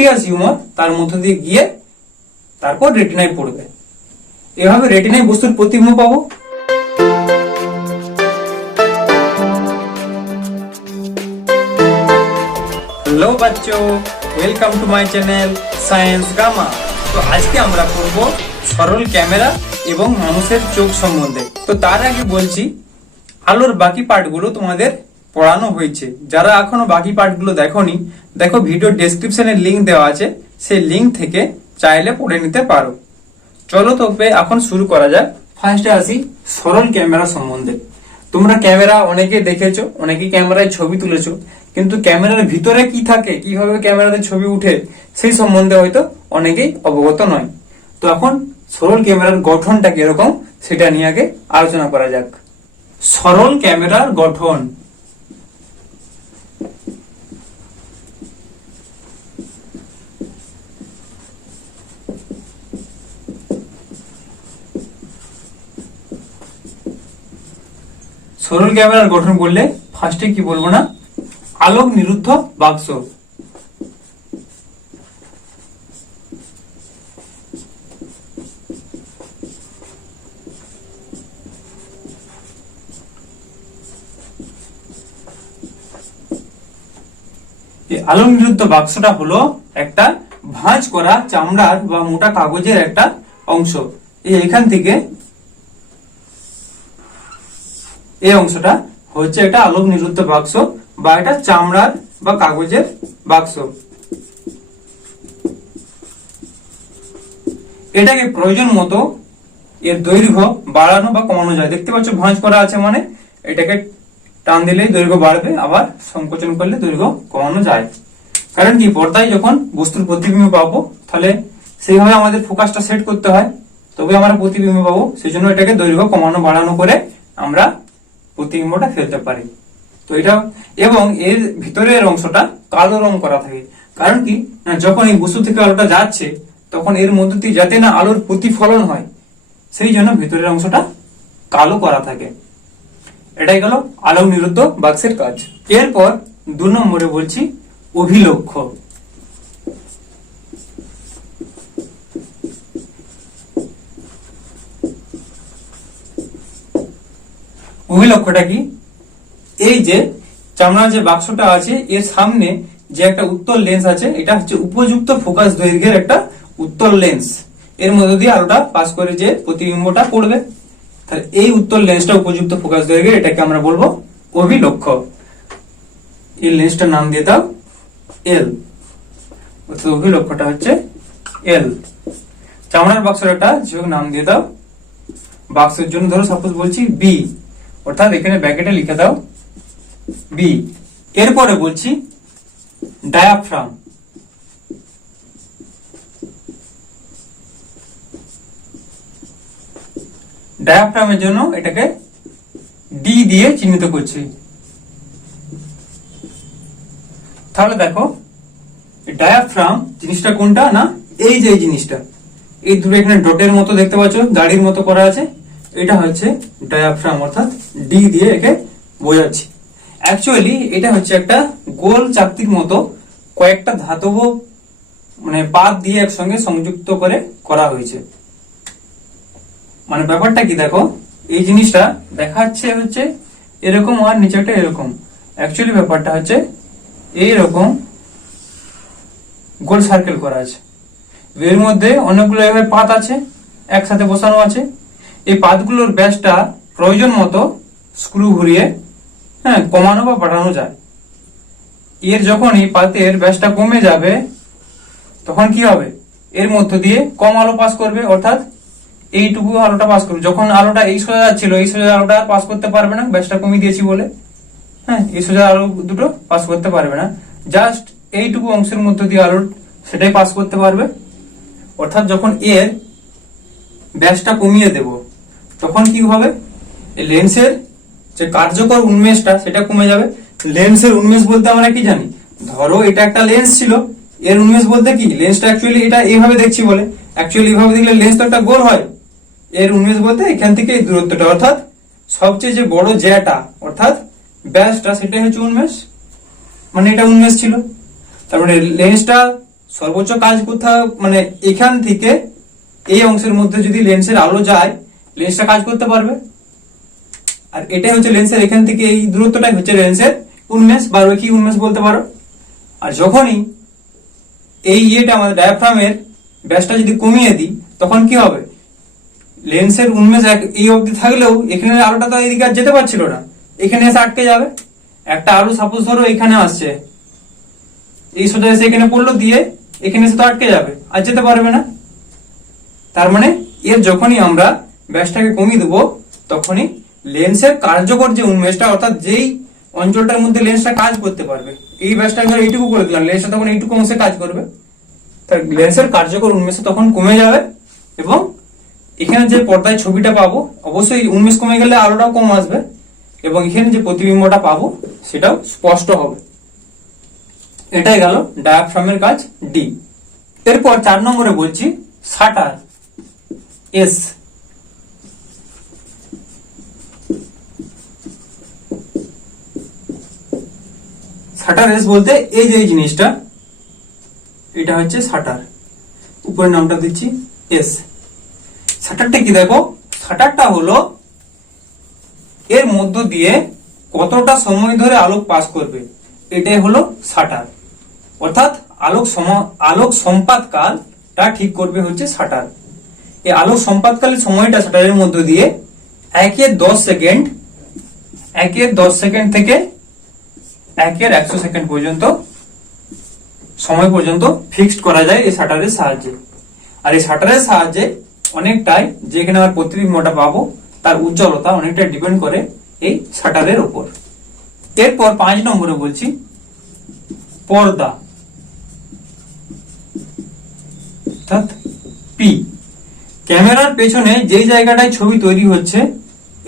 Nucleus humour তার মধ্য দিয়ে গিয়ে তারপর রেটিনায় পড়বে। এভাবে রেটিনায় বস্তুর প্রতিবিম্ব পাবো। হ্যালো বাচ্চো, welcome to my channel Science Gamma. তো আজকে আমরা পড়ব সরল ক্যামেরা এবং মানুষের চোখ সম্বন্ধে। তো তার আগে বলছি, আলোর বাকি পার্টগুলো তোমাদের পড়ানো হয়েছে। যারা এখনো বাকি পার্টগুলো দেখোনি, দেখো ভিডিও ডেসক্রিপশনে লিংক দেওয়া আছে, সেই লিংক থেকে চাইলে পড়ে নিতে পারো। চলো তবে এখন শুরু করা যাক। ফার্স্টে আসি সরল ক্যামেরা সম্বন্ধে। তোমরা ক্যামেরা অনেকে দেখেছো, অনেকে ক্যামেরায় ছবি তুলেছো, কিন্তু ক্যামেরার ভিতরে কি থাকে, কিভাবে ক্যামেরাতে ছবি উঠে, সেই সম্বন্ধে হয়তো অনেকেই অবগত নয়। তো এখন সরল ক্যামেরার গঠনটা কিরকম সেটা নিয়ে আগে আলোচনা করা যাক। সরল ক্যামেরার গঠন। সরল ক্যামেরার গঠন বললে ফার্স্টে কি বলবো না, আলোক নিরুদ্ধ বাক্স। আলোক নিরুদ্ধ বাক্সটা হলো একটা ভাঁজ করা চামড়ার বা মোটা কাগজের একটা অংশ। এখান থেকে এই অংশটা হচ্ছে একটা আলোক নিরুদ্ধ বাক্স বা একটা চামড়ার বা কাগজের বাক্স। এটাকে প্রয়োজন মতো এর দৈর্ঘ্য বাড়ানো বা কমানো যায়। দেখতে পাচ্ছ ভাঁজ করা আছে, মানে এটাকে টান দিলেই দৈর্ঘ্য বাড়বে, আবার সংকোচন করলে দৈর্ঘ্য কমানো যায়। কারণ কি, পর্দায় যখন বস্তুর প্রতিবিম্ব পাবো, তাহলে সেইভাবে আমাদের ফোকাসটা সেট করতে হয়, তবে আমরা প্রতিবিম্ব পাবো। সেই জন্য এটাকে দৈর্ঘ্য কমানো বাড়ানো করে আমরা প্রতিবিম্বটা ফেলতে পারি। তো এটা, এবং এর ভিতরের অংশটা কালো রং করা থাকে। কারণ কি, যখন এই বস্তু থেকে আলোটা যাচ্ছে, তখন এর মধ্য দিয়ে যাতে না আলোর প্রতিফলন হয়, সেই জন্য ভিতরের অংশটা কালো করা থাকে। এটাই গেল আলোক নিরুদ্ধ বাক্সের কাজ। এরপর 2 নম্বরে বলছি অভিলক্ষ্য। অভিলক্ষ্যটা কি, এই যে চামড়ার যে বাক্সটা আছে, এর সামনে যে একটা উত্তল লেন্স আছে, এটা হচ্ছে উপযুক্ত ফোকাস দৈর্ঘ্যের একটা উত্তল লেন্স। এর মধ্যে দিয়ে আলোটা পাস করে যে প্রতিবিম্বটা পড়বে, তাহলে এই উত্তল লেন্সটা উপযুক্ত ফোকাস দৈর্ঘ্যের, এটাকে আমরা বলবো অভিলক্ষ্য। এই লেন্সটার নাম দিয়ে দাও এল, অর্থাৎ অভিলক্ষ্যটা হচ্ছে এল। চামড়ার বাক্সটা যে নাম দিয়ে দাও, বাক্সের জন্য ধরো সাপোজ বলছি বি, অর্থাৎ এখানে ব্র্যাকেটে লিখে দাও বি। এরপরে বলছি ডায়াফ্রাম। ডায়াফ্রামের জন্য এটাকে ডি দিয়ে চিহ্নিত করছি। তাহলে দেখো ডায়াফ্রাম জিনিসটা কোনটা না, এই যে জিনিসটা, এই দুটো এখানে ডটের মতো দেখতে পাচ্ছ, গাড়ির মতো করা আছে, এটা হচ্ছে ডায়াফ্রাম, অর্থাৎ ডি দিয়ে একে বোঝাচ্ছি। অ্যাকচুয়ালি এটা হচ্ছে একটা গোল চাকতির মতো কয়েকটা ধাতব মানে পাত দিয়ে একসঙ্গে সংযুক্ত করে করা হয়েছে। মানে ব্যাপারটা কি, দেখো এই জিনিসটা দেখাচ্ছে হচ্ছে এরকম, আর নিচেটা এরকম। অ্যাকচুয়ালি ব্যাপারটা হচ্ছে এইরকম গোল সার্কেল করা আছে, এর মধ্যে অনেকগুলো এভাবে পাত আছে, একসাথে বসানো আছে। এই পাতগুলোর ব্যাসটা প্রয়োজন মতো স্ক্রু ঘুরিয়ে কমানো বা বাড়ানো যায়। এর যখন এই পাতের ব্যাসটা কমে যাবে, তখন কি হবে, এর মধ্য দিয়ে কম আলো পাস করবে, অর্থাৎ এইটুকু আলোটা পাস করবে। যখন আলোটা এই সোজা যাচ্ছিল, এই সোজা আলোটা পাস করতে পারবে না, ব্যাসটা কমিয়ে দিয়েছি বলে। এই সোজা আলো দুটো পাস করতে পারবে না, জাস্ট এইটুকু অংশের মধ্য দিয়ে আলো সেটাই পাস করতে পারবে। অর্থাৎ যখন এর ব্যাসটা কমিয়ে দেব, তখন কি হবে, এই লেন্সের যে কার্যকর উন্মেষটা সেটা কমে যাবে। লেন্সের উন্মেষ বলতে আমরা কি জানি, ধরো এটা একটা লেন্স ছিল, এর উন্মেষ বলতে কি, লেন্সটা অ্যাকচুয়ালি এটা এইভাবে দেখছি বলে, অ্যাকচুয়ালি এইভাবে দেখলে লেন্স তো একটা গোল হয়। এর উন্মেষ বলতে এখান থেকে এই দূরত্বটা, অর্থাৎ সবচেয়ে যে বড় জ্যাটা অর্থাৎ ব্যাসটা, সেটাই হচ্ছে উন্মেষ। মানে এটা উন্মেষ ছিল, তারপরে লেন্সটা সর্বোচ্চ কাজ কোথাও মানে এখান থেকে এই অংশের মধ্যে যদি লেন্সের আলো যায়, লেন্সটা কাজ করতে পারবে। আর এটাই হচ্ছে লেন্সের এখান থেকে এই দূরত্বটাই হচ্ছে লেন্সের উন্মেষ বা রৈখিক উন্মেষ বলতে পারো। আর যখনই এই ইয়েটা আমাদের ডায়াফ্রামের ব্যাসটা যদি কমিয়ে দিই, তখন কি হবে, লেন্সের উন্মেষ এই অবধি থাকলেও এখানে আলোটা তো এদিকে আর যেতে পারছিল না, এখানে এসে আটকে যাবে। একটা আলো সাপোজ ধরো এখানে আসছে, এই সোজা এসে এখানে পড়লো, দিয়ে এখানে এসে তো আটকে যাবে, আর যেতে পারবে না। তার মানে এর যখনই আমরা ব্যাসটাকে কমিয়ে দেবো, তখনই লেন্সের কার্যকর যে উন্মেষটা, অর্থাৎ যেই অঞ্চলটার মধ্যে লেন্সটা কাজ করতে পারবে, এই ব্যাসটা ধর এইটুকু করে দিলাম, লেন্সটা তখন এইটুকু অংশে কাজ করবে, তার লেন্সের কার্যকর উন্মেষ তখন কমে যাবে। এবং এখানে যে পর্দায় ছবিটা পাবো, অবশ্যই উন্মেষ কমে গেলে আলোটাও কম আসবে, এবং এখানে যে প্রতিবিম্বটা পাবো সেটাও স্পষ্ট হবে। এটাই গেল ডায়াফ্রামের কাজ ডি। এরপর 4 নম্বরে বলছি শাটার এস। শাটার এস বলতে এই যে জিনিসটা, এটা হচ্ছে শাটার, উপরের নামটা দিচ্ছি এস। শাটারটা কি দেখো, শাটারটা হলো এর মধ্য দিয়ে কতটা সময় ধরে আলোক পাস করবে, এটাই হলো শাটার। অর্থাৎ আলোক সম্পাদকালটা ঠিক করবে হচ্ছে শাটার। এই আলোক সম্পাদকালের সময়টা শাটারের মধ্য দিয়ে 1/10 সেকেন্ড, 1/10 সেকেন্ড থেকে 1/100 সেকেন্ড পর্যন্ত সময় পর্যন্ত ফিক্সড করা যায় এই শাটারের সাহায্যে। আর এই শাটারের সাহায্যে অনেকটাই, যেখানে আমরা প্রতিবিম্বটা পাবো তার উজ্জ্বলতা অনেকটা ডিপেন্ড করে এই শাটারের উপর। এরপর 5 নম্বরে বলছি পর্দা, অর্থাৎ পি। ক্যামেরার পেছনে যেই জায়গাটায় ছবি তৈরি হচ্ছে,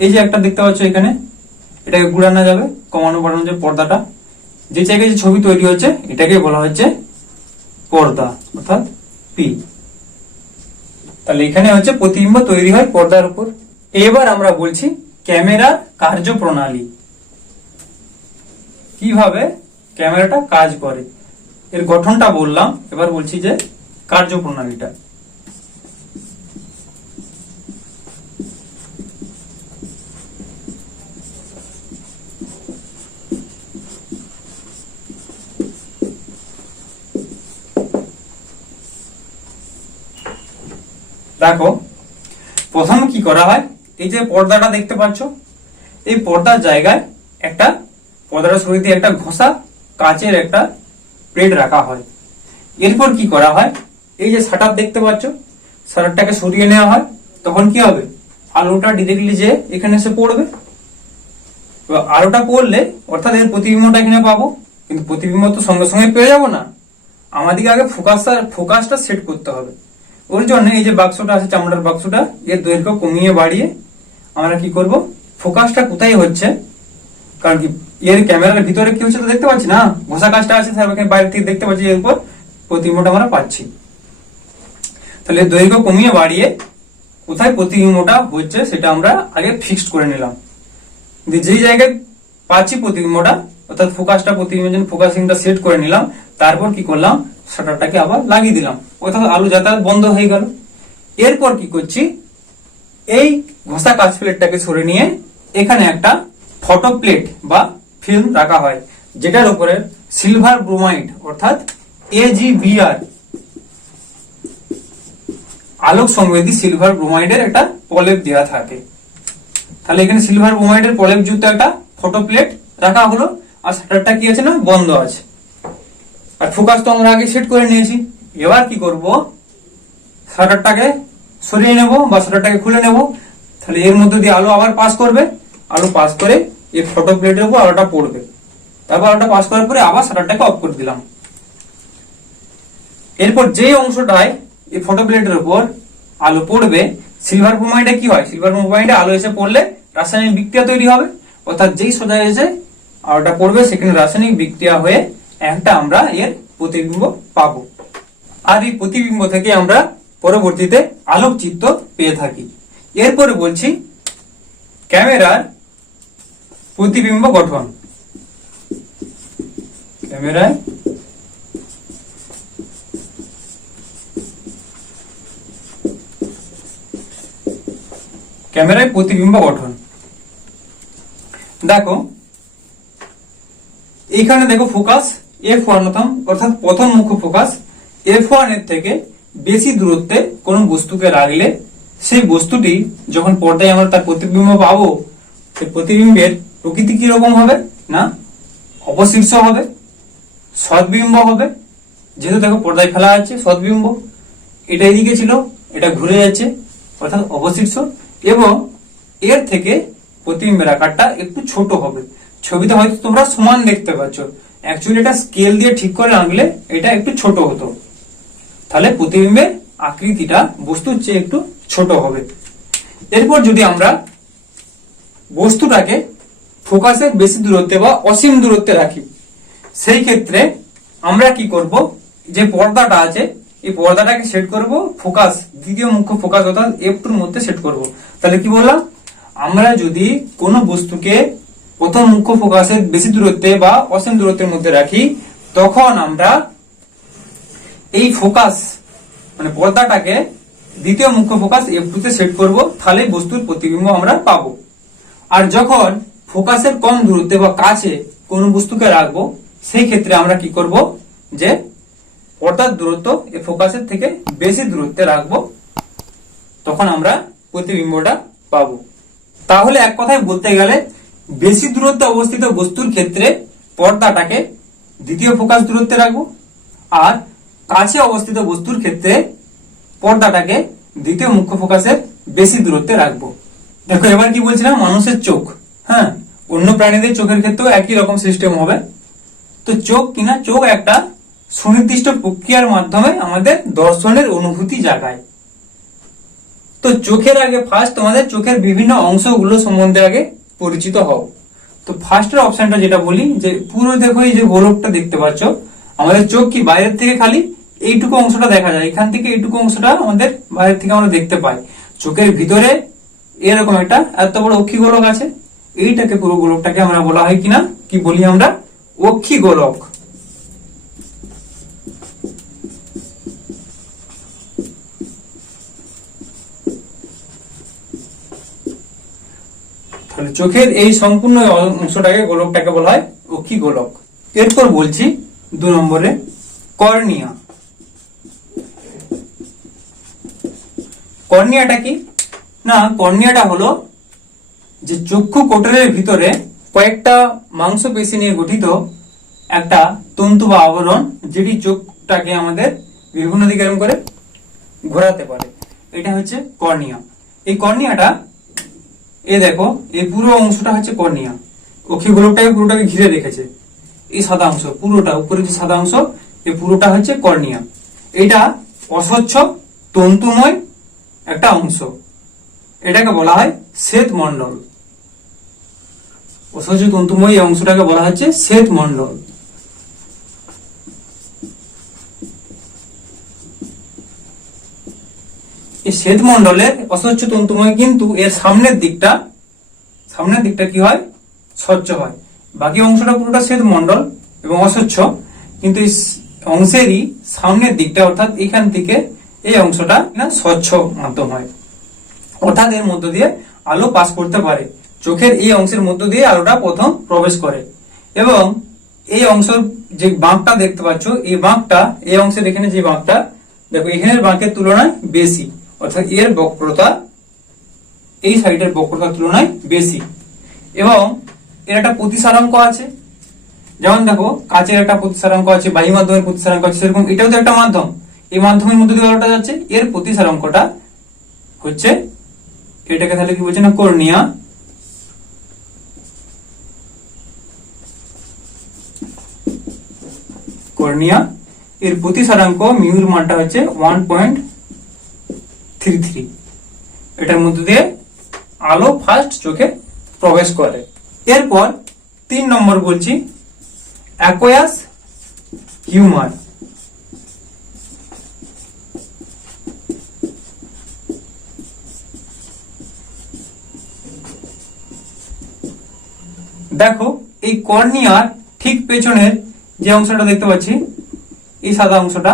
এই যে একটা দেখতে পাচ্ছ এখানে, এটাকে ঘুরানো যাবে, কমানো বাড়ানো যে পর্দাটা, যে জায়গায় যে ছবি তৈরি হচ্ছে এটাকে বলা হচ্ছে পর্দা, অর্থাৎ পি। তাহলে এখানে হচ্ছে প্রতিবিম্ব তৈরি হয় পর্দার উপর। এবার আমরা বলছি ক্যামেরার কার্যপ্রণালী, কিভাবে ক্যামেরাটা কাজ করে। এর গঠনটা বললাম, এবার বলছি যে কার্যপ্রণালীটা। দেখো প্রথম কি করা হয়, এই যে পর্দাটা দেখতে পাচ্ছ, এই পর্দার জায়গায় একটা পর্দাটা সরিয়ে দিয়ে একটা ঘষা কাচের একটা প্লেট রাখা হয়। এরপর কি করা হয়, এই যে শাটার দেখতে পাচ্ছ, শাটারটাকে সরিয়ে নেওয়া হয়। তখন কি হবে, আলোটা ডিরেক্টলি যে এখানে এসে পড়বে। আলোটা পড়লে অর্থাৎ এর প্রতিবিম্বটা এখানে পাবো, কিন্তু প্রতিবিম্ব তো সঙ্গে সঙ্গে পেয়ে যাবো না, আমাদেরকে আগে ফোকাসটা সেট করতে হবে। ওর জন্য এই যে বাক্সটা আছে, চামড়ার বাক্সটা, এর দৈর্ঘ্য কমিয়ে বাড়িয়ে আমরা কি করব, ফোকাসটা কোথায় হচ্ছে, কারণ কি এর ক্যামেরার ভিতরে কি হচ্ছে তো দেখতে পাচ্ছি না, ঘষা কাজটা আছে, বাইরে থেকে দেখতে পাচ্ছি, এরপর প্রতিবিম্বটা আমরা পাচ্ছি। তাহলে দৈর্ঘ্য কমিয়ে বাড়িয়ে কোথায় প্রতিবিম্বটা হচ্ছে সেটা আমরা আগে ফিক্সড করে নিলাম। যেই জায়গায় পাচ্ছি প্রতিবিম্বটা, অর্থাৎ ফোকাসটা, প্রতিবিম্বের ফোকাসিংটা সেট করে নিলাম। তারপর কি করলাম, শাটারটাকে আবার লাগিয়ে দিলাম, অর্থাৎ আলো যাতায়াত বন্ধ হয়ে গেল। এরপর কি করছি, এই ঘষা কাঁচ প্লেটটাকে সরে নিয়ে এখানে একটা ফটো প্লেট বা ফিল্ম রাখা হয়, যেটার উপরে সিলভার ব্রোমাইড অর্থাৎ AgBr আলোক সংবেদী সিলভার ব্রোমাইডের একটা প্রলেপ দেওয়া থাকে। তাহলে এখানে সিলভার ব্রোমাইডের প্রলেপ যুক্ত একটা ফটো প্লেট রাখা হলো, আর শাটারটা কি আছে না, বন্ধ আছে। আর ফোকাস তো আমরা আগে সেট করে নিয়েছি। এবার কি করব, শাটারটাকে সরিয়ে নেব বা শাটারটাকে খুলে নেব। তাহলে এর মধ্যে দিয়ে আলো আবার পাস করবে, আলো পাস করে এই ফটো প্লেটের উপর আলোটা পড়বে। তারপর আলোটা পাস করার পরে আবার শাটারটাকে অফ করে দিলাম। এরপর যে অংশটায় এই ফটো প্লেটের উপর আলো পড়বে, সিলভার ব্রোমাইডে কি হয়, সিলভার ব্রোমাইডে আলো এসে পড়লে রাসায়নিক বিক্রিয়া তৈরি হবে, অর্থাৎ যেই সোজা এসে আলোটা পড়বে সেখানে রাসায়নিক বিক্রিয়া হয়ে একটা আমরা এর প্রতিবিম্ব পাবো। আর এই প্রতিবিম্ব থেকে আমরা পরবর্তীতে আলোকচিত্র পেয়ে থাকি। এরপরে বলছি ক্যামেরার প্রতিবিম্ব গঠন। ক্যামেরায় ক্যামেরায় প্রতিবিম্ব গঠন। দেখো এইখানে দেখো ফোকাস F1 অর্থাৎ প্রথম মুখ্য ফোকাস F1 এর থেকে বেশি দূরত্বে কোন বস্তুকে রাখলে সেই বস্তুটি যখন পর্দায় আমরা তার প্রতিবিম্ব পাবো, সেই প্রতিবিম্বের প্রকৃতি কি রকম হবে না অপশীর্ষ হবে, সদ্বিম্ব হবে। যেহেতু দেখো পর্দায় ফেলা আছে সদ্বিম্ব, এটা এদিকে ছিল, এটা ঘুরে যাচ্ছে অর্থাৎ অপশীর্ষ, এবং এর থেকে প্রতিবিম্বের আকারটা একটু ছোট হবে। ছবিতে হয়তো তোমরা সমান দেখতে পাচ্ছ, অ্যাকচুয়ালি এটা স্কেল দিয়ে ঠিক করে আনলে এটা একটু ছোট হতো, তাহলে প্রতিবিম্বের আকৃতিটা বস্তুর চেয়ে একটু ছোট হবে। এরপর যদি আমরা বস্তুটাকে ফোকাসের বেশি দূরত্বে বা অসীম দূরত্বে রাখি, সেই ক্ষেত্রে আমরা কি করব, যে পর্দাটা আছে এই পর্দাটাকে সেট করব ফোকাস, দ্বিতীয় মুখ্য ফোকাস অর্থাৎ F2 এর মধ্যে সেট করব। তাহলে কি বললাম, আমরা যদি কোনো বস্তুকে প্রথম মুখ্য ফোকাসের বেশি দূরত্বে বা অসীম দূরত্বের মধ্যে রাখি, তখন আমরা এই ফোকাস মানে পর্দাটাকে দ্বিতীয় মুখ্য ফোকাস F2 তে সেট করব, তাহলে বস্তুর প্রতিবিম্ব আমরা পাবো। আর যখন ফোকাসের কম দূরত্বে বা কাছে কোনো বস্তুকে রাখবো, সেই ক্ষেত্রে আমরা কি করব, যে পর্দার দূরত্ব এই ফোকাসের থেকে বেশি দূরত্বে রাখবো, তখন আমরা প্রতিবিম্বটা পাবো। তাহলে এক কথায় বলতে গেলে বেশি দূরত্বে অবস্থিত বস্তুর ক্ষেত্রে পর্দাটাকে দ্বিতীয় ফোকাস দূরত্বে রাখবো, আর কাছে অবস্থিত বস্তুর ক্ষেত্রে পর্দাটাকে দ্বিতীয় মুখ্য ফোকাসের বেশি দূরত্বে রাখবো। দেখো এবার কি বলছিলাম, মানুষের চোখ, হ্যাঁ অন্য প্রাণীদের চোখের ক্ষেত্রেও একই রকম সিস্টেম হবে। তো চোখ একটা সুনির্দিষ্ট প্রক্রিয়ার মাধ্যমে আমাদের দর্শনের অনুভূতি জাগায়। তো চোখের আগে ফার্স্ট তোমাদের চোখের বিভিন্ন অংশগুলো সম্বন্ধে আগে পরিচিত হও। তো ফার্স্টের অপশনটা যেটা বলি, যে পুরো দেখো এই যে গোলকটা দেখতে পাচ্ছ, আমাদের চোখ কি বাইরের থেকে খালি এইটুকু অংশটা দেখা যায়, এখান থেকে এইটুকু অংশটা আমাদের বাইরের থেকে আমরা দেখতে পাই। চোখের ভিতরে এরকম একটা এত বড় অক্ষি গোলক আছে, এইটাকে পুরো গোলকটাকে আমরা বলা হয় কিনা কি বলি আমরা অক্ষি গোলক। তাহলে চোখের এই সম্পূর্ণ অংশটাকে গোলকটাকে বলা হয় অক্ষি গোলক। এরপর বলছি 2 নম্বরে কর্নিয়া। কর্নিয়াটা কি না, কর্নিয়াটা হলো যে চক্ষু কোটরের ভিতরে কয়েকটা মাংসপেশি নিয়ে গঠিত একটা তন্তু বা আবরণ, যেটি চোখটাকে আমাদের বিভিন্ন দিকে এরকম করে ঘোরাতে পারে, এটা হচ্ছে কর্নিয়া। এই কর্নিয়াটা এই দেখো এই পুরো অংশটা হচ্ছে কর্নিয়া, অক্ষিগোলকটাকে পুরোটাকে ঘিরে রেখেছে। এই সাদা অংশ পুরোটা, উপরে যে সাদা অংশ এই পুরোটা হচ্ছে কর্নিয়া। এটা অস্বচ্ছ তন্তুময় একটা অংশ, এটাকে বলা হয় শ্বেত মণ্ডল। অস্বচ্ছ তন্তুময় এই অংশটাকে বলা হচ্ছে শ্বেত মণ্ডল। এই শ্বেত মণ্ডলের অস্বচ্ছ তন্তুময়, কিন্তু এর সামনের দিকটা কি হয় স্বচ্ছ হয়। বাকি অংশটা পুরোটা শ্বেত মণ্ডল এবং অস্বচ্ছ, কিন্তু এই অংশেরই সামনের দিকটা অর্থাৎ এখান থেকে এই অংশটা না স্বচ্ছ মাধ্যম হয়, অর্থাৎ এর মধ্য দিয়ে আলো পাস করতে পারে। চোখের এই অংশের মধ্য দিয়ে আলোটা প্রথম প্রবেশ করে, এবং এই অংশের যে বাঁকটা দেখতে পাচ্ছ, এই বাঁকটা এই অংশের এখানে যে বাঁকটা দেখো এখানের বাঁকের তুলনায় বেশি, অর্থাৎ এর বক্রতা এই সাইডের বক্রতার তুলনায় বেশি, এবং এর একটা প্রতিসারাঙ্ক আছে। যেমন দেখো কাচের একটা প্রতিসারাঙ্ক আছে, বায়ু মাধ্যমের প্রতিসারাঙ্ক আছে, সেরকম এটাও তো একটা মাধ্যম, এই মাধ্যমের মধ্যে দিয়ে আলোটা যাচ্ছে, এর প্রতিসারাঙ্কটা হচ্ছে এটাকে তাহলে কি বলছে না কর্নিয়া। কর্নিয়া এর প্রতিসারাঙ্ক মিউর মানটা হচ্ছে 1.33, এটার মধ্যে দিয়ে আলো ফার্স্ট চোখে প্রবেশ করে। এরপর 3 নম্বর বলছি অ্যাকোয়াস হিউমার। দেখো এই কর্নিয়ার ঠিক পেছনের যে অংশটা দেখতে পাচ্ছি, এই সাদা অংশটা,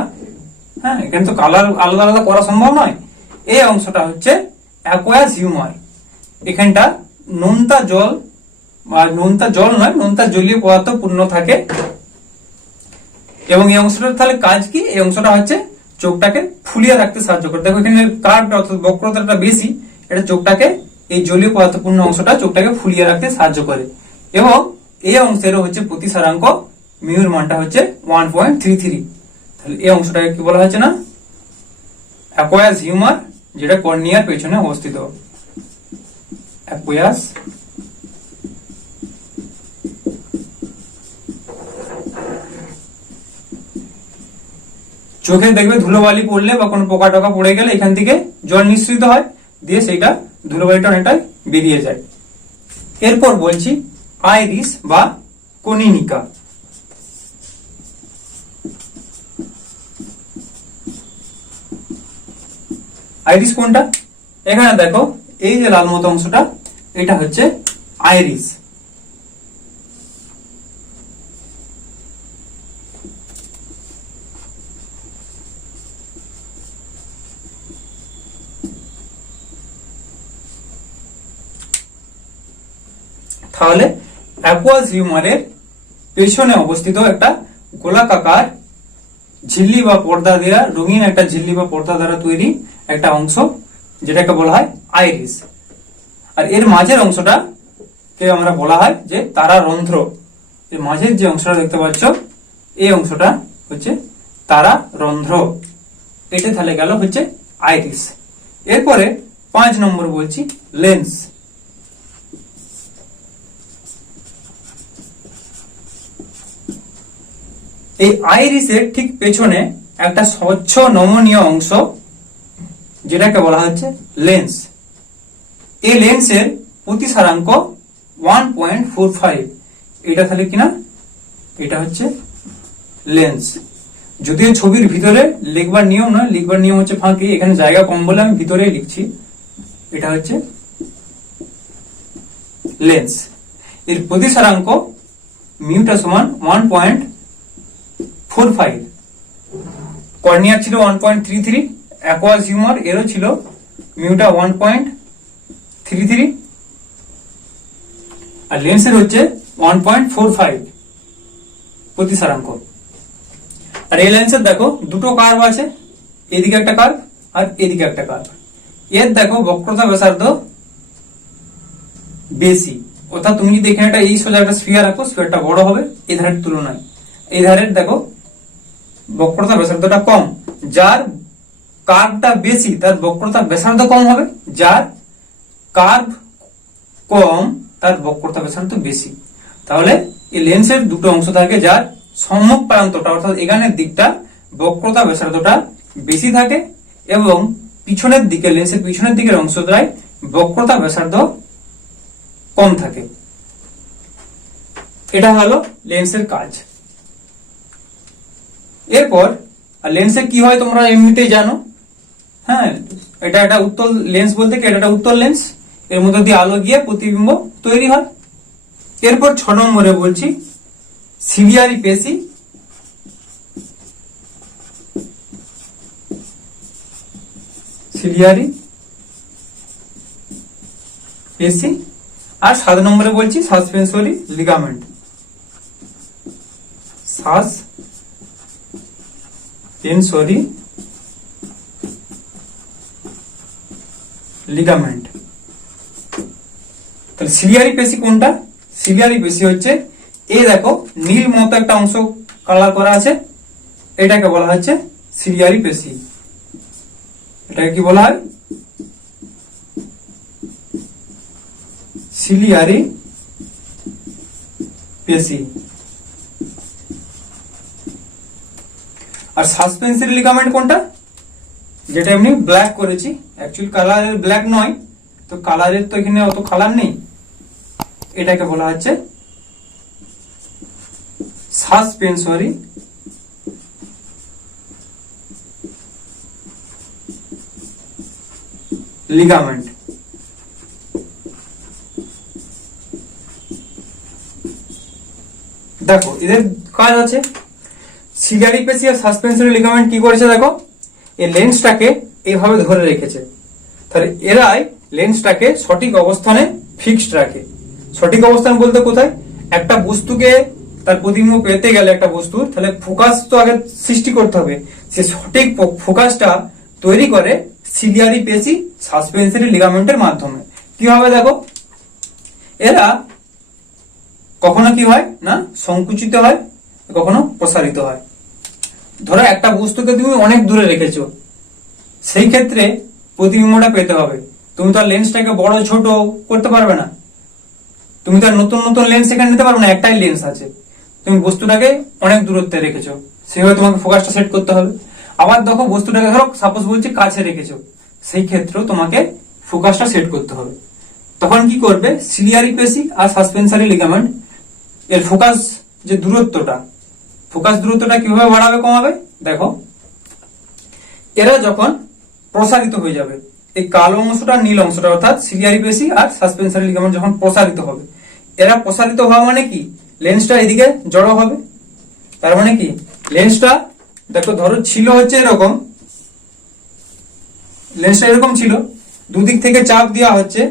হ্যাঁ এখানে তো কালার আলাদা আলাদা করা সম্ভব নয়, এই অংশটা হচ্ছে অ্যাকোয়াস হিউমার। এখানটা নোনতা জল, আর নোনতা জল নয়, নোনতা জলীয় পদার্থ পূর্ণ থাকে। এবং এই অংশটা তাহলে কাজ কি, এই অংশটা হচ্ছে চোখটাকে ফুলিয়ে রাখতে সাহায্য করে। দেখো এখানে কার্ভ অর্থাৎ বক্রতাটা বেশি, এটা চোখটাকে, এই জলীয় পদার্থপূর্ণ অংশটা চোখটাকে ফুলিয়ে রাখতে সাহায্য করে। এবং এই অংশের হচ্ছে প্রতিসারাঙ্ক মিউর মানটা হচ্ছে 1.33। তাহলে এই অংশটাকে কি বলা হচ্ছে না, অ্যাকোয়াস হিউমার, যেটা কর্নিয়ার পেছনে অবস্থিত। অ্যাকোয়াস চোখে দেখবে ধুলোবালি পড়লে বা কোনো পোকা টোকা পড়ে গেলে এখান থেকে জল নিঃসৃত হয়, দিয়ে সেইটা ধুলোবালিটা অনেকটাই বেরিয়ে যায়। এরপর বলছি আইরিস বা কনিনিকা। আইরিস কোনটা, এখানে দেখো এই যে লাল মতো অংশটা, এটা হচ্ছে আইরিস। তাহলে অ্যাকুয়াস হিউমারের পেছনে অবস্থিত একটা গোলাকার ঝিল্লি বা পর্দা দ্বারা, রঙিন একটা ঝিল্লি বা পর্দা দ্বারা তৈরি একটা অংশ, যেটাকে বলা হয় আইরিস। আর এর মাঝের অংশটা কে আমরা বলা হয় যে তারারন্ধ্র। এর মাঝের যে অংশটা দেখতে পাচ্ছ, এই অংশটা হচ্ছে তারারন্ধ্র। এটা তাহলে গেল হচ্ছে আইরিস। এরপরে 5 নম্বর বলছি লেন্স। এই আইরিসের ঠিক পেছনে একটা স্বচ্ছ নমনীয় অংশ, যেটাকে বলা হচ্ছে লেন্স। এই লেন্সের প্রতিসারাঙ্ক 1.45। এটা তাহলে কিনা, এটা হচ্ছে লেন্স। যদিও ছবির ভিতরে লিখবার নিয়ম নয়, লিখবার নিয়ম হচ্ছে ফাঁকি, এখানে জায়গা কম বলে আমি ভিতরে লিখছি। এটা হচ্ছে লেন্স। এর প্রতিসারাঙ্ক মিউটা সমান 1.45। কর্নিয়ার ছিল 1.33, অ্যাকোয়াস হিউমার এরও ছিল মিউটা 1.33, আর লেন্সের হচ্ছে 1.45 প্রতিসারাঙ্ক। আর এই লেন্সের দেখো দুটো কার্ভ আছে, এদিকে একটা কার্ভ আর এদিকে একটা কার্ভ। এর দেখো বক্রতা ব্যাসার্ধ বেশি, অর্থাৎ তুমি যদি এখানে একটা এই সোজা একটা স্ফিয়ার রাখো, স্ফিয়ারটা বড় হবে এই ধারের তুলনায়। এই ধারের দেখো বক্রতা ব্যাসার্ধটা কম, যার কার্ভটা বেশি তার বক্রতা ব্যাসার্ধ কম হবে, যার কার্ভ কম তার বক্রতা ব্যাসার্ধ বেশি। তাহলে এই লেন্সের দুটো অংশ থাকে, যার সম্মুখ প্রান্তটা অর্থাৎ এখানের দিকটা বক্রতা ব্যাসার্ধটা বেশি থাকে, এবং পিছনের দিকে, লেন্সের পিছনের দিকের অংশটায় বক্রতা ব্যাসার্ধ কম থাকে। এটা হলো লেন্সের কাজ। এরপর লেন্সে কি হয় তোমরা এমনিতেই জানো, হ্যাঁ, এটা একটা উত্তল লেন্স বলতে কি, এটা একটা উত্তল লেন্স, এর মধ্যে দিয়ে আলো গিয়ে প্রতিবিম্ব তৈরি হয়। এরপর 6 নম্বরে বলছি সিলিয়ারি পেশি। সিলিয়ারি পেশি। আর 7 নম্বরে বলছি সাসপেন্সরি লিগামেন্ট। Suspensory ligament. তাহলে সিলিয়ারি পেশি কোনটা, সিলিয়ারি পেশি হচ্ছে এই দেখো নীল মতো একটা অংশ কালার করা আছে, এটাকে বলা হচ্ছে সিলিয়ারি পেশি। এটাকে কি বলা হয়, সিলিয়ারি পেশি। আর সাসপেন্সরি লিগামেন্ট কোনটা, যেটা এমনি ব্ল্যাক করেছি, অ্যাকচুয়ালি কালারের ব্ল্যাক নয়, তো কালারের তো এখানে অত কালার নেই, এটাকে বলা হচ্ছে সাসপেন্সরি লিগামেন্ট। দেখো এদের কাজ আছে, সিলিয়ারি পেশি আর সাসপেন্সরি লিগামেন্ট কি করেছে দেখো, এই লেন্সটাকে এইভাবে ধরে রেখেছে। তাহলে এরাই লেন্সটাকে সঠিক অবস্থানে ফিক্সড রাখে। সঠিক অবস্থান বলতে কোথায়, একটা বস্তুকে তার প্রতিবিম্ব পেতে গেলে একটা বস্তুর, তাহলে ফোকাস তো আগে সৃষ্টি করতে হবে। সে সঠিক ফোকাসটা তৈরি করে সিলিয়ারি পেশি সাসপেন্সরি লিগামেন্টের মাধ্যমে। কি হবে দেখো, এরা কখনো কি হয় না সংকুচিত হয়, কখনো প্রসারিত হয়। ধরো একটা বস্তুকে তুমি অনেক দূরে রেখেছো, সেই ক্ষেত্রে প্রতিবিম্বটা পেতে হবে। তুমি তো আর লেন্সটাকে বড় ছোট করতে পারবে না, তুমি তো আর নতুন নতুন লেন্স এখানে নিতে পারবে না, একটাই লেন্স আছে, তুমি বস্তুটাকে অনেক দূরত্বে রেখেছো, সেভাবে তোমাকে ফোকাসটা সেট করতে হবে। আবার দেখো বস্তুটাকে ধরো সাপোজ বলছি কাছে রেখেছো, সেই ক্ষেত্রেও তোমাকে ফোকাসটা সেট করতে হবে। তখন কি করবে, সিলিয়ারি পেশি আর সাসপেন্সারি লিগামেন্ট এর ফোকাস যে দূরত্বটা কিভাবে বাড়াবে কমাবে, দেখো এরা যখন প্রসারিত হয়ে যাবে, এই কালো অংশটা নীল অংশটা অর্থাৎ সিলিয়ারি পেশি আর সাসপেন্সারি লিগামেন্ট যখন প্রসারিত হবে, এরা প্রসারিত হওয়া মানে কি, লেন্সটা এদিকে জড়ো হবে। তার মানে কি, লেন্সটা দেখো ধরো ছিল হচ্ছে এরকম, লেন্সটা এরকম ছিল, দুদিক থেকে চাপ দেওয়া হচ্ছে,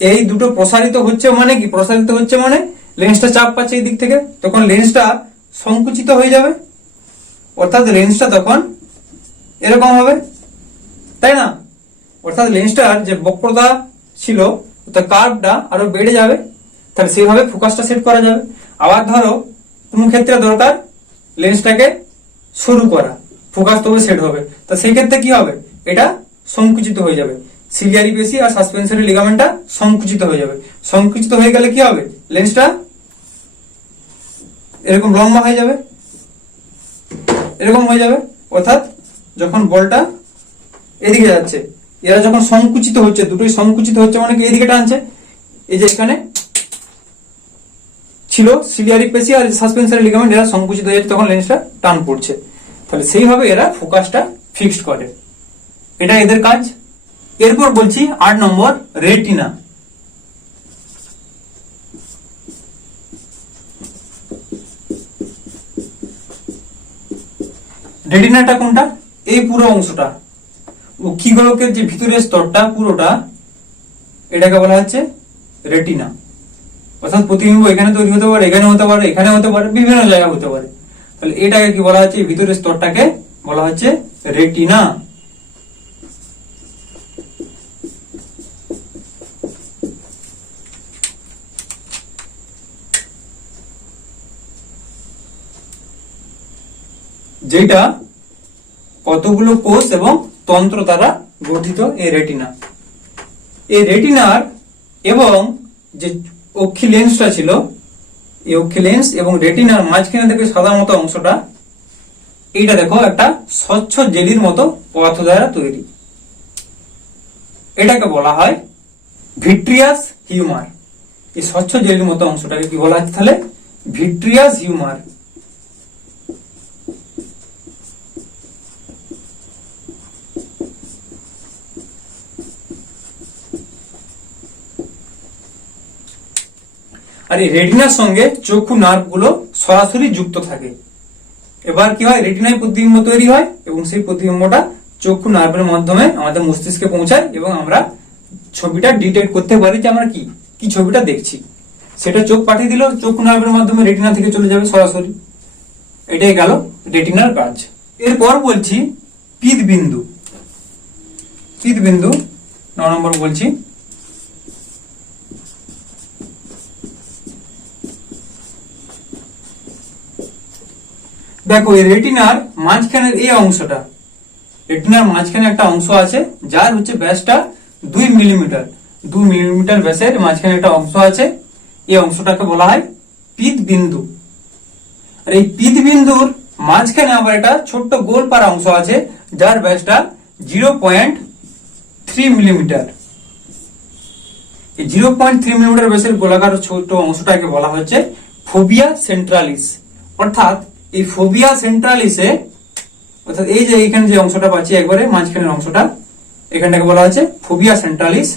এই দুটো প্রসারিত হচ্ছে মানে কি, প্রসারিত হচ্ছে মানে লেন্সটা চাপ পাচ্ছে এই দিক থেকে, তখন লেন্সটা সংকুচিত হয়ে যাবে, অর্থাৎ লেন্সটা তখন এরকম হবে, তাই না? অর্থাৎ লেন্সটার যে বক্রতা ছিল অর্থাৎ কার্ভটা আরো বেড়ে যাবে, তাহলে সেইভাবে ফোকাসটা সেট করা যাবে। আবার ধরো কোন ক্ষেত্রে দরকার লেন্সটাকে সরু করা, ফোকাস তবে সেট হবে, তা সেই ক্ষেত্রে কি হবে, এটা সংকুচিত হয়ে যাবে, সিলিয়ারি পেশি আর সাসপেন্সারি লিগামেন্টটা সংকুচিত হয়ে যাবে। সংকুচিত হয়ে গেলে কি হবে, লেন্সটা এরকম লম্বা হয়ে যাবে, এরকম হয়ে যাবে, অর্থাৎ যখন বলটা এদিকে যাচ্ছে, এরা যখন সংকুচিত হচ্ছে, দুটোই সংকুচিত হচ্ছে মানে কি এদিকে টানছে, এই যে এখানে ছিল সিলিয়ারি পেশি আর সাসপেন্সারি লিগামেন্ট, এরা সংকুচিত হয়ে যাচ্ছে, তখন লেন্সটা টান পড়ছে, তাহলে সেইভাবে এরা ফোকাসটা ফিক্সড করে, এটা এদের কাজ। এরপর বলছি 8 নম্বর রেটিনা। রেটিনাটা কোনটা, এই পুরো অংশটা, অক্ষিগোলকের যে ভিতরের স্তরটা পুরোটা, এটাকে বলা হচ্ছে রেটিনা। অর্থাৎ প্রতিবিম্ব এখানে তৈরি হতে পারে, এখানে হতে পারে, এখানে হতে পারে, বিভিন্ন জায়গায় হতে পারে, তাহলে এটাকে কি বলা হচ্ছে, ভিতরের স্তরটাকে বলা হচ্ছে রেটিনা। যেটা কতগুলো কোষ এবং তন্ত্র দ্বারা গঠিত এই রেটিনা। এই রেটিনার এবং যে অক্ষি লেন্সটা ছিল, এই অক্ষি লেন্স এবং রেটিনার মাঝখানে থেকে সাদা মতো অংশটা, এইটা দেখো একটা স্বচ্ছ জেলির মতো পদার্থ দ্বারা তৈরি, এটাকে বলা হয় ভিট্রিয়াস হিউমার। এই স্বচ্ছ জেলির মতো অংশটাকে কি বলা হচ্ছে তাহলে, ভিট্রিয়াস হিউমার। আর এই রেটিনার সঙ্গে চক্ষু নার্ভ গুলো সরাসরি যুক্ত থাকে। এবার কি হয়, রেটিনায় প্রতিবিম্ব তৈরি হয় এবং সেই প্রতিবিম্বটা চক্ষু নার্ভের মাধ্যমে আমাদের মস্তিষ্কে পৌঁছায় এবং আমরা ছবিটা ডিটেক্ট করতে পারি যে আমরা কি ছবিটা দেখছি। সেটা চোখ পাঠিয়ে দিল, চক্ষু নার্ভের মাধ্যমে রেটিনা থেকে চলে যাবে সরাসরি। এটাই গেল রেটিনার কাজ। এরপর বলছি পিতবিন্দু। পিতবিন্দু 9 নম্বর বলছি। দেখো এই রেটিনার মাঝখানের এই অংশটা, রেটিনার মাঝখানে একটা অংশ আছে যার হচ্ছে ব্যাসটা 2 মিলিমিটার, 2 মিলিমিটার ব্যাসের মাঝখানে একটা অংশ আছে, এই অংশটাকে বলা হয় পিতবিন্দু। আর এই পিতবিন্দুর মাঝখানে আবার একটা ছোট্ট গোল পারা অংশ আছে যার ব্যাসটা 0.3 মিলিমিটার। এই 0.3 মিলিমিটার ব্যাসের গোলাকার ছোট অংশটাকে বলা হচ্ছে ফোবিয়া সেন্ট্রালিস। অর্থাৎ এই ফোবিয়া সেন্ট্রালিসে, অর্থাৎ এই যে এখানে যে অংশটা পাচ্ছি একবারে মাঝখানের অংশটা, এখানটাকে বলা হচ্ছে ফোবিয়া সেন্ট্রালিস।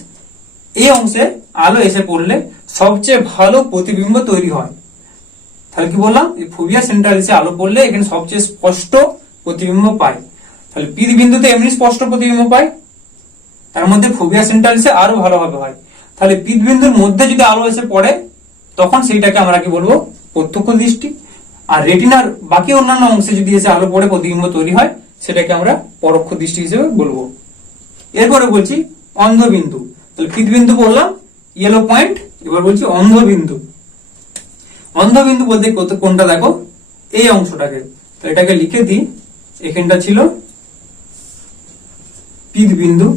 এই অংশে আলো এসে পড়লে সবচেয়ে ভালো প্রতিবিম্ব তৈরি হয়। তাহলে কি বললাম, এই ফোবিয়া সেন্ট্রালিসে আলো পড়লে এখানে সবচেয়ে স্পষ্ট প্রতিবিম্ব পায়। তাহলে পিতবিন্দুতে এমনি স্পষ্ট প্রতিবিম্ব পায়, তার মধ্যে ফোভিয়া সেন্ট্রালিসে আরো ভালোভাবে হয়। তাহলে পিতবিন্দুর মধ্যে যদি আলো এসে পড়ে তখন সেইটাকে আমরা কি বলবো, প্রত্যক্ষ দৃষ্টি। আর রেটিনার বাকি অন্যান্য অংশে যদি এসে আলো পড়ে প্রতিবিম্ব তৈরি হয় সেটাকে আমরা পরোক্ষ দৃষ্টি হিসেবে বলবো। এরপরে বলছি অন্ধবিন্দু। তাহলে পিতবিন্দু বললাম, ইয়েলো পয়েন্ট, এবার বলছি অন্ধবিন্দু। অন্ধবিন্দু বলতে কোনটা দেখো, এই অংশটাকে। তো এটাকে লিখে দিই, এখানটা ছিল পিতবিন্দু,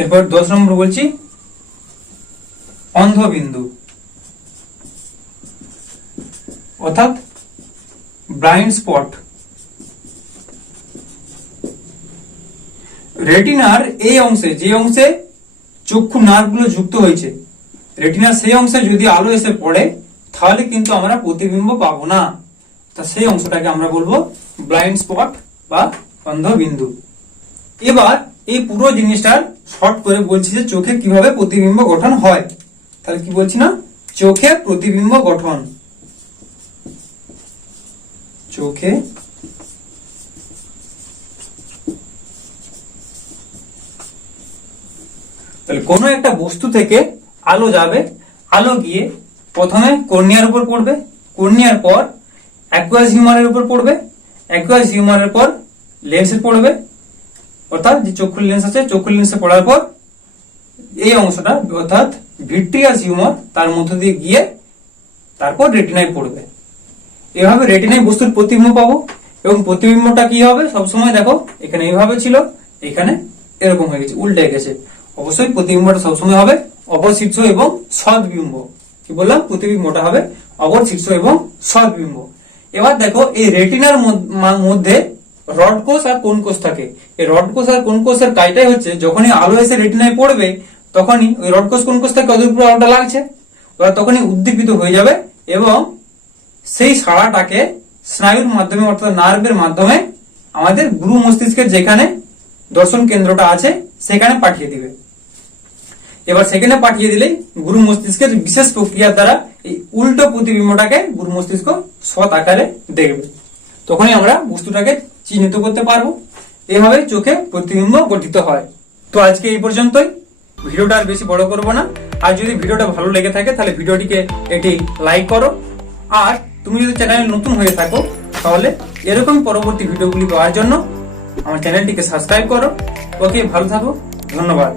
এরপর 10 নম্বর বলছি অন্ধবিন্দু অর্থাৎ ব্লাইন্ড স্পট। রেটিনার এই অংশে, যে অংশে চক্ষু নার্ভগুলো যুক্ত হয়েছে, রেটিনার সেই অংশে যদি আলো এসে পড়ে তাহলে কিন্তু আমরা প্রতিবিম্ব পাবো না। তা সেই অংশটাকে আমরা বলবো ব্লাইন্ড স্পট বা অন্ধবিন্দু। এবার এই পুরো জিনিসটার শর্ট করে বলছি যে চোখে কিভাবে প্রতিবিম্ব গঠন হয়। তাহলে কি বলছি না, চোখে প্রতিবিম্ব গঠন। চোখে তাহলে কোনো একটা বস্তু থেকে আলো যাবে, আলো গিয়ে প্রথমে কর্নিয়ার উপর পড়বে, কর্নিয়ার পর অ্যাকুয়াস হিউমারের উপর পড়বে, অ্যাকুয়াস হিউমারের পর লেন্সে পড়বে, অর্থাৎ যে চক্ষু লেন্স আছে চক্ষু লেন্সে পড়ার পর এই অংশটা অর্থাৎ ভিট্রিয়াস হিউমার তার মধ্য দিয়ে গিয়ে তারপর রেটিনায় পড়বে। এভাবে রেটিনায় বস্তুর প্রতিবিম্ব পাবো। এবং প্রতিবিম্বটা কি হবে, সবসময় দেখো এখানে এইভাবে ছিল, এখানে এরকম হয়ে গেছে, উল্টে গেছে। অবশ্যই প্রতিবিম্বটা সবসময় হবে অপশীর্ষ এবং সদ্বিম্ব। কি বললাম, প্রতিবিম্বটা হবে অপশীর্ষ এবং সদ্বিম্ব। এবার দেখো এই রেটিনার মধ্যে রড কোষ আর কোন কোষ থাকে। এই রড কোষ আর কোন কোষের কাজটাই হচ্ছে যখনই আলো এসে রেটিনায় পড়বে তখনই ওই রড কোষ কোন কোষ থেকে ওদের উপর আলোটা লাগছে, ওরা তখনই উদ্দীপিত হয়ে যাবে এবং সেই সাড়াটাকে স্নায়ুর মাধ্যমে অর্থাৎ নার্ভের মাধ্যমে আমাদের গুরু মস্তিষ্কের যেখানে দর্শন কেন্দ্রটা আছে সেখানে পাঠিয়ে দিবে। এবার সেখানে পাঠিয়ে দিলেই গুরু মস্তিষ্কের বিশেষ প্রক্রিয়ার দ্বারা এই উল্টো প্রতিবিম্বটাকে গুরু মস্তিষ্ক সৎ আকারে দেখবে। তখনই আমরা বস্তুটাকে চিহ্নিত করতে পারবো। এভাবে চোখে প্রতিবিম্ব গঠিত হয়। তো আজকে এই পর্যন্তই, ভিডিওটা আর বেশি বড় করব না। আর যদি ভিডিওটা ভালো লেগে থাকে তাহলে ভিডিওটিকে এটি লাইক করো। আর তুমি যদি চ্যানেলে নতুন হয়ে থাকো তাহলে এরকম পরবর্তী ভিডিওগুলি পাওয়ার জন্য আমার চ্যানেলটিকে সাবস্ক্রাইব করো। ওকে, ভালো থাকো, ধন্যবাদ।